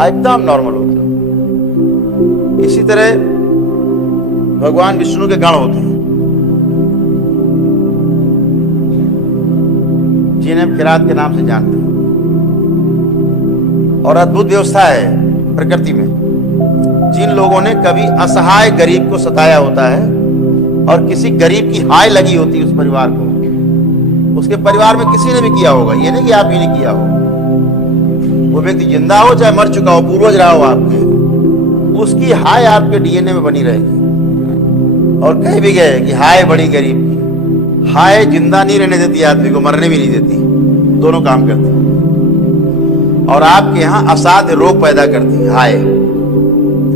एकदम नॉर्मल होते हो। इसी तरह भगवान विष्णु के गण होते हैं जिन्हें किरात के नाम से जानते हैं। और अद्भुत व्यवस्था है प्रकृति में। जिन लोगों ने कभी असहाय गरीब को सताया होता है और किसी गरीब की हाय लगी होती है उस परिवार को, उसके परिवार में किसी ने भी किया होगा, ये नहीं कि आप ही ने किया हो, वो व्यक्ति जिंदा हो चाहे मर चुका हो, पूर्वज रहा हो आपके, उसकी हाय आपके डीएनए में बनी रहेगी। और कह भी गए कि हाय बड़ी गरीब की। हाय जिंदा नहीं रहने देती, आदमी को मरने भी नहीं देती, दोनों काम करती है। और आपके यहाँ असाध्य रोग पैदा करती है हाय,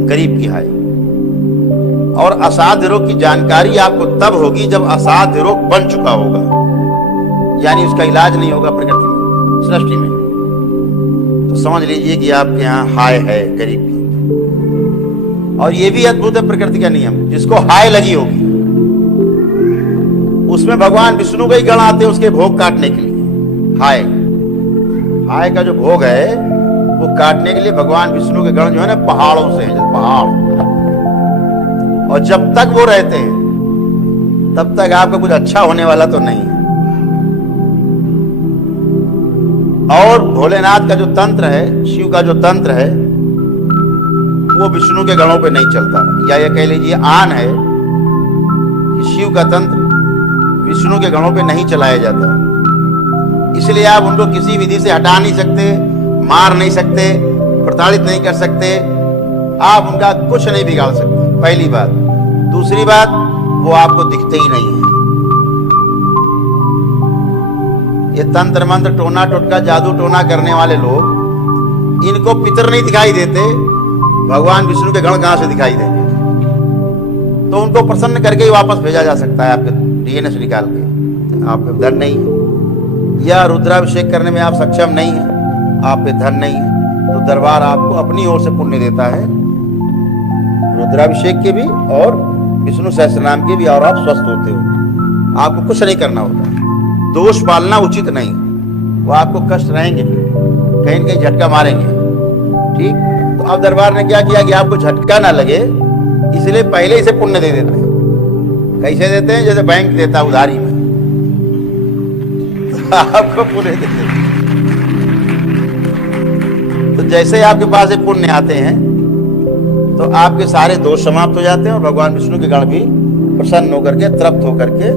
गरीब की हाय। और असाध्य रोग की जानकारी आपको तब होगी जब असाध्य रोग बन चुका होगा, यानी उसका इलाज नहीं होगा प्रकृति में, सृष्टि में। तो समझ लीजिए कि आपके यहाँ हाय है गरीब की। और ये भी अद्भुत है प्रकृति का नियम, जिसको हाय लगी होगी उसमें भगवान विष्णु के ही गण आते हैं उसके भोग काटने के लिए। हाय हाय का जो भोग है वो काटने के लिए भगवान विष्णु के गण जो है ना पहाड़ों से हैं, पहाड़। और जब तक वो रहते हैं तब तक आपका कुछ अच्छा होने वाला तो नहीं है। और भोलेनाथ का जो तंत्र है, शिव का जो तंत्र है, वो विष्णु के गणों पे नहीं चलता। या ये कह लीजिए आन है कि शिव का तंत्र विष्णु के गणों पे नहीं चलाया जाता। इसलिए आप उनको किसी विधि से हटा नहीं सकते, मार नहीं सकते, प्रताड़ित नहीं कर सकते, आप उनका कुछ नहीं बिगाड़ सकते, पहली बात। दूसरी बात, वो आपको दिखते ही नहीं है। ये तंत्र मंत्र टोना टोटका जादू टोना करने वाले लोग, इनको पितर नहीं दिखाई देते, भगवान विष्णु के गण कहां से दिखाई देंगे। तो उनको प्रसन्न करके ही वापस भेजा जा सकता है आपके डीएनए से निकाल के। आप पे धन नहीं है या रुद्राभिषेक करने में आप सक्षम नहीं है, आप पे धन नहीं है, तो दरबार आपको अपनी ओर से पुण्य देता है, रुद्राभिषेक के भी और विष्णु सहस्त्रनाम के भी, और आप स्वस्थ होते हो। आपको कुछ नहीं करना होता। दोष पालना उचित नहीं, वो आपको कष्ट रहेंगे, कहीं न कहीं झटका मारेंगे। ठीक, तो अब दरबार ने क्या किया कि आपको झटका ना लगे, इसलिए पहले इसे पुण्य दे देते हैं। कैसे देते हैं? जैसे बैंक देता है उधारी में, तो आपको पुण्य देते हैं। तो जैसे आपके पास ये पुण्य आते हैं तो आपके सारे दोष समाप्त हो जाते हैं और भगवान विष्णु के गण भी प्रसन्न होकर के, तृप्त होकर के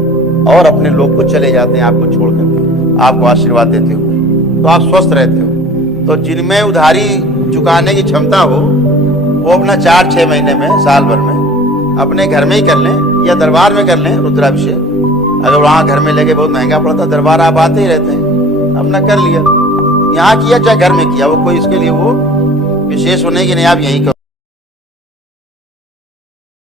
और अपने लोग को चले जाते हैं आपको छोड़ करके, आपको आशीर्वाद देते हुए। तो आप स्वस्थ रहते हो। तो जिनमें उधारी चुकाने की क्षमता हो वो अपना 4-6 महीने में, साल भर में अपने घर में ही कर लें या दरबार में कर लें रुद्राभिषेक। अगर वहाँ घर में लेके बहुत महंगा पड़ता, दरबार आप आते ही रहते हैं, अपना कर लिया, यहाँ किया चाहे घर में किया, वो कोई इसके लिए वो विशेष हो नहीं कि नहीं आप यहीं करो।